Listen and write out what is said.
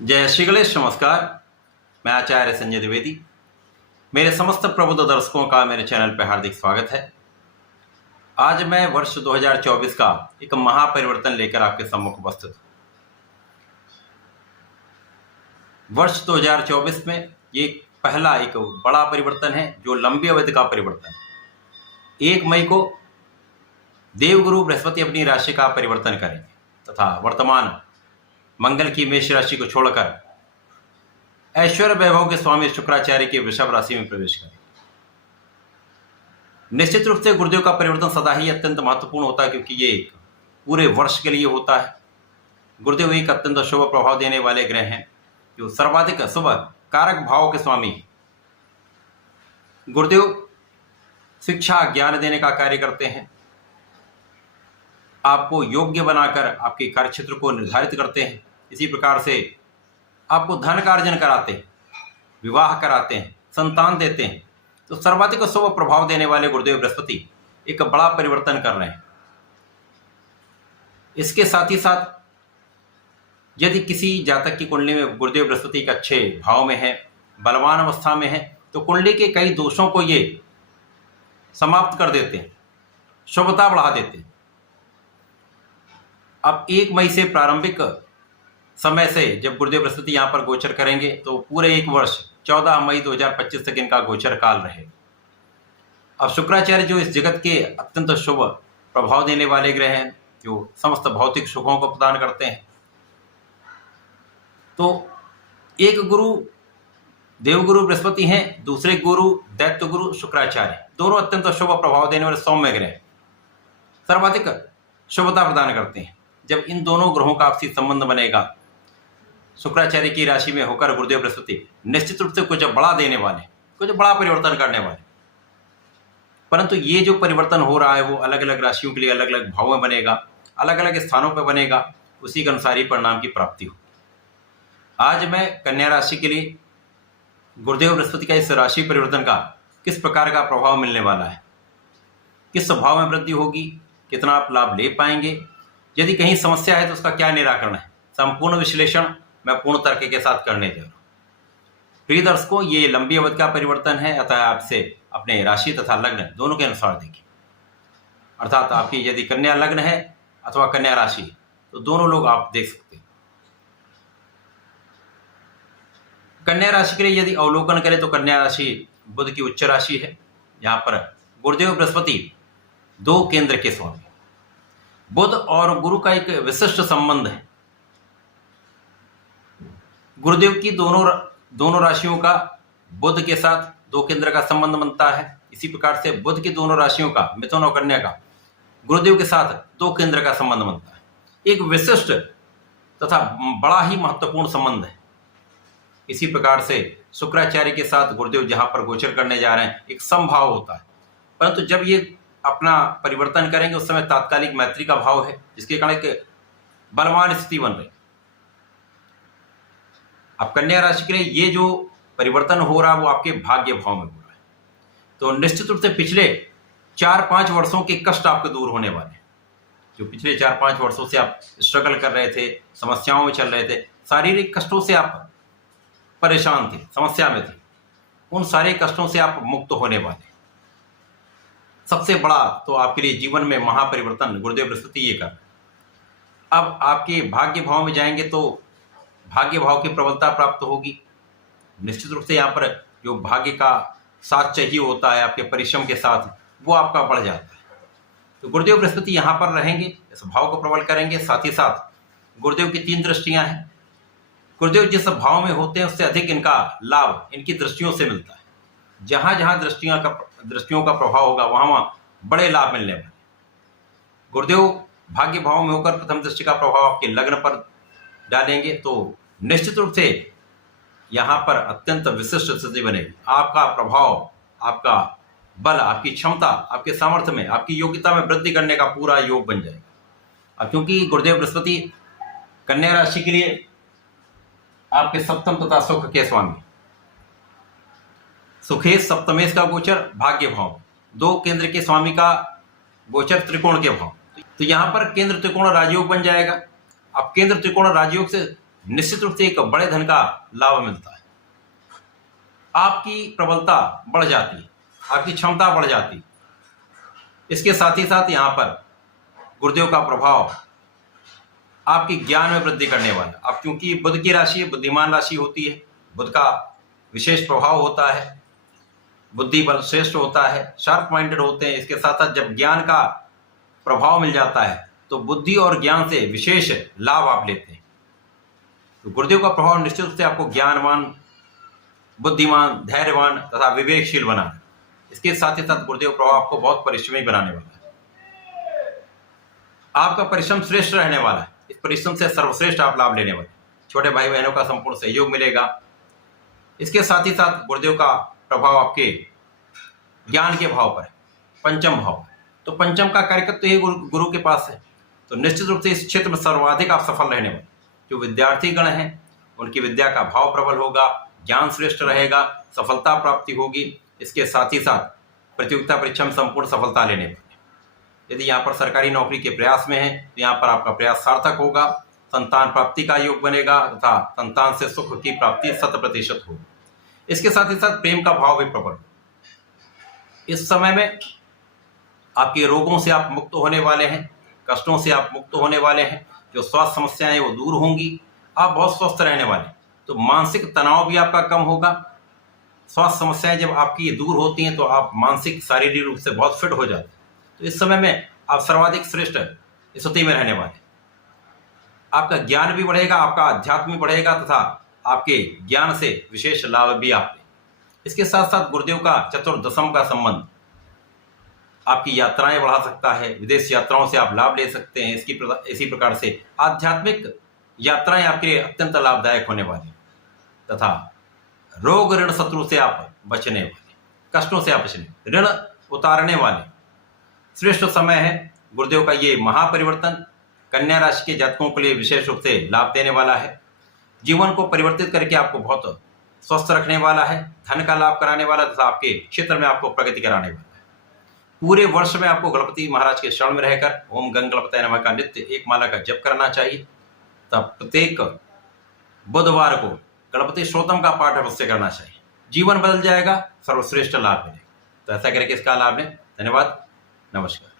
जय श्री गणेश। नमस्कार। मैं आचार्य संजय द्विवेदी। मेरे समस्त प्रबुद्ध दर्शकों का मेरे चैनल पर हार्दिक स्वागत है। आज मैं वर्ष 2024 का एक महापरिवर्तन लेकर आपके सम्मुख उपस्थित हूँ। वर्ष 2024 में ये पहला एक बड़ा परिवर्तन है जो लंबी अवधि का परिवर्तन है। 1 मई को देवगुरु बृहस्पति अपनी राशि का परिवर्तन करेंगे तथा वर्तमान मंगल की मेष राशि को छोड़कर ऐश्वर्य वैभव के स्वामी शुक्राचार्य की वृषभ राशि में प्रवेश करेंगे। निश्चित रूप से गुरुदेव का परिवर्तन सदा ही अत्यंत महत्वपूर्ण होता है, क्योंकि ये पूरे वर्ष के लिए होता है। गुरुदेव एक अत्यंत शुभ प्रभाव देने वाले ग्रह हैं जो सर्वाधिक शुभ कारक भाव के स्वामी हैं। गुरुदेव शिक्षा ज्ञान देने का कार्य करते हैं, आपको योग्य बनाकर आपके कार्य क्षेत्र को निर्धारित करते हैं। इसी प्रकार से आपको धन का अर्जन कराते हैं, विवाह कराते हैं, संतान देते हैं। तो सर्वाधिक शुभ प्रभाव देने वाले गुरुदेव बृहस्पति एक बड़ा परिवर्तन कर रहे हैं। इसके साथ ही साथ यदि किसी जातक की कुंडली में गुरुदेव बृहस्पति के अच्छे भाव में है, बलवान अवस्था में है, तो कुंडली के कई दोषों को ये समाप्त कर देते हैं, शुभता बढ़ा देते हैं। अब 1 मई से प्रारंभिक समय से जब गुरुदेव बृहस्पति यहाँ पर गोचर करेंगे तो पूरे 1 वर्ष 14 मई 2025 तक इनका गोचर काल रहेगा। अब शुक्राचार्य जो इस जगत के अत्यंत शुभ प्रभाव देने वाले ग्रह हैं, जो समस्त भौतिक सुखों को प्रदान करते हैं, तो एक गुरु देवगुरु बृहस्पति हैं, दूसरे गुरु दैत्य गुरु शुक्राचार्य, दोनों अत्यंत शुभ प्रभाव देने वाले सौम्य ग्रह सर्वाधिक शुभता प्रदान करते हैं। जब इन दोनों ग्रहों का आपसी संबंध बनेगा, शुक्राचार्य की राशि में होकर गुरुदेव बृहस्पति निश्चित रूप से कुछ बड़ा देने वाले, कुछ बड़ा परिवर्तन करने वाले। परंतु ये जो परिवर्तन हो रहा है वो अलग अलग राशियों के लिए अलग अलग भाव में बनेगा, अलग अलग स्थानों पर बनेगा, उसी के अनुसार ही परिणाम की प्राप्ति हो। आज मैं कन्या राशि के लिए गुरुदेव बृहस्पति का इस राशि परिवर्तन का किस प्रकार का प्रभाव मिलने वाला है, किस भाव में वृद्धि होगी, कितना आप लाभ ले पाएंगे, यदि कहीं समस्या है तो उसका क्या निराकरण है, संपूर्ण विश्लेषण मैं पूर्ण तर्क के साथ करने जा रहा हूँ। प्रिय दर्शकों, ये लंबी अवधि का परिवर्तन है, अतः आपसे अपने राशि तथा लग्न दोनों के अनुसार देखिए। अर्थात आपकी यदि कन्या लग्न है अथवा कन्या राशि तो दोनों लोग आप देख सकते हैं। कन्या राशि के लिए यदि अवलोकन करें तो कन्या राशि बुध की उच्च राशि है। यहाँ पर गुरुदेव बृहस्पति 2 केंद्र के स्वामी, बुध और गुरु का एक विशिष्ट संबंध है। गुरुदेव की दोनों राशियों का बुध के साथ 2 केंद्र का संबंध बनता है। इसी प्रकार से बुध की दोनों राशियों का, मिथुन और कन्या का, गुरुदेव के साथ 2 केंद्र का संबंध बनता है। एक विशिष्ट तथा बड़ा ही महत्वपूर्ण संबंध है। इसी प्रकार से शुक्राचार्य के साथ गुरुदेव जहां पर गोचर करने जा रहे हैं, एक समभाव होता है। परंतु जब ये अपना परिवर्तन करेंगे उस समय तात्कालिक मैत्री का भाव है, जिसके कारण एक बलवान स्थिति बन रही। अब कन्या राशि के लिए ये जो परिवर्तन हो रहा है वो आपके भाग्य भाव में हो रहा है। तो निश्चित रूप से पिछले 4-5 वर्षों के कष्ट आपके दूर होने वाले हैं। जो पिछले 4-5 वर्षों से आप स्ट्रगल कर रहे थे, समस्याओं में चल रहे थे, शारीरिक कष्टों से आप परेशान थे, समस्या में थे, उन सारे कष्टों से आप मुक्त होने वाले। सबसे बड़ा तो आपके लिए जीवन में महापरिवर्तन गुरुदेव बृहस्पति ये कर। अब आपके भाग्य भाव में जाएंगे तो भाग्य भाव की प्रबलता प्राप्त होगी। निश्चित रूप से यहाँ पर जो भाग्य का साथ चाहिए होता है आपके परिश्रम के साथ, वो आपका बढ़ जाता है। तो गुरुदेव बृहस्पति यहाँ पर रहेंगे, इस भाव को प्रबल करेंगे। साथ ही साथ गुरुदेव की 3 दृष्टियां हैं। गुरुदेव जिस भाव में होते हैं उससे अधिक इनका लाभ इनकी दृष्टियों से मिलता है। जहां जहां दृष्टियों का प्रभाव होगा वहां बड़े लाभ मिलने वाले। गुरुदेव भाग्य भाव में होकर प्रथम दृष्टि का प्रभाव आपके लग्न पर डालेंगे तो निश्चित रूप से यहाँ पर अत्यंत विशिष्ट स्थिति बनेगी। आपका प्रभाव, आपका बल, आपकी क्षमता, आपके सामर्थ्य में, आपकी योग्यता में वृद्धि करने का पूरा योग बन जाएगा। अब क्योंकि गुरुदेव बृहस्पति कन्या राशि के लिए आपके सप्तम तथा सुख के स्वामी, सुखेश सप्तमेश का गोचर भाग्य भाव, 2 केंद्र के स्वामी का गोचर त्रिकोण के भाव, तो यहाँ पर केंद्र त्रिकोण राजयोग बन जाएगा। अब केंद्र त्रिकोण राजयोग से निश्चित रूप से एक बड़े धन का लाभ मिलता है। आपकी प्रबलता बढ़ जाती है, आपकी क्षमता बढ़ जाती है। इसके साथ ही साथ यहाँ पर गुरुदेव का प्रभाव आपके ज्ञान में वृद्धि करने वाला। अब क्योंकि बुध की राशि बुद्धिमान राशि होती है, बुध का विशेष प्रभाव होता है, बुद्धि बल श्रेष्ठ होता है, शार्प माइंडेड होते हैं। इसके साथ साथ जब ज्ञान का प्रभाव मिल जाता है तो बुद्धि और ज्ञान से विशेष लाभ आप लेते हैं। तो गुरुदेव का प्रभाव निश्चित रूप से आपको ज्ञानवान, बुद्धिमान, धैर्यवान तथा विवेकशील बनाना। इसके साथ ही साथ गुरुदेव प्रभाव आपको बहुत परिश्रमी बनाने वाला है। आपका परिश्रम श्रेष्ठ रहने वाला है। इस परिश्रम से सर्वश्रेष्ठ आप लाभ लेने वाले। छोटे भाई बहनों का संपूर्ण सहयोग मिलेगा। इसके साथ ही साथ गुरुदेव का प्रभाव आपके ज्ञान के भाव पर है, पंचम भाव पर। तो पंचम का कार्यकत्व ही गुरु के पास है। तो निश्चित रूप से इस क्षेत्र में सर्वाधिक आप सफल रहने वाले। जो विद्यार्थी गण हैं उनकी विद्या का भाव प्रबल होगा, ज्ञान श्रेष्ठ रहेगा, सफलता प्राप्ति होगी। इसके साथ ही साथ प्रतियोगिता परीक्षा में संपूर्ण सफलता लेने वाले। यदि यहाँ पर सरकारी नौकरी के प्रयास में है तो यहाँ पर आपका प्रयास सार्थक होगा। संतान प्राप्ति का योग बनेगा तथा संतान से सुख की प्राप्ति 100% होगी। इसके साथ ही साथ प्रेम का भाव भी प्रबल। इस समय में आपके रोगों से आप मुक्त होने वाले हैं, कष्टों से आप मुक्त होने वाले हैं। जो स्वास्थ्य समस्याएं वो दूर होंगी, आप बहुत स्वस्थ रहने वाले। तो मानसिक तनाव भी आपका कम होगा। स्वास्थ्य समस्याएं जब आपकी दूर होती हैं तो आप मानसिक शारीरिक रूप से बहुत फिट हो जाते हैं। तो इस समय में आप सर्वाधिक श्रेष्ठ स्थिति में रहने वाले। आपका ज्ञान भी बढ़ेगा, आपका अध्यात्म भी बढ़ेगा तथा आपके ज्ञान से विशेष लाभ भी आप लें। इसके साथ साथ गुरुदेव का चतुर्दशम का संबंध आपकी यात्राएं बढ़ा सकता है। विदेश यात्राओं से आप लाभ ले सकते हैं। इसी प्रकार से आध्यात्मिक यात्राएं आपके लिए अत्यंत लाभदायक होने वाली तथा रोग ऋण शत्रु से आप बचने वाले, कष्टों से आप बचने, ऋण उतारने वाले श्रेष्ठ समय है। गुरुदेव का ये महापरिवर्तन कन्या राशि के जातकों के लिए विशेष रूप से लाभ देने वाला है। जीवन को परिवर्तित करके आपको बहुत स्वस्थ रखने वाला है, धन का लाभ कराने वाला तथा आपके क्षेत्र में आपको प्रगति कराने वाला है। पूरे वर्ष में आपको गणपति महाराज के शरण में रहकर ओम गंग गणपतये नमः का नित्य एक माला का जप करना चाहिए। तब प्रत्येक बुधवार को गणपति श्रोतम का पाठ अवश्य करना चाहिए। जीवन बदल जाएगा, सर्वश्रेष्ठ लाभ मिलेगा। तो ऐसा करके इसका लाभ लें। धन्यवाद, नमस्कार।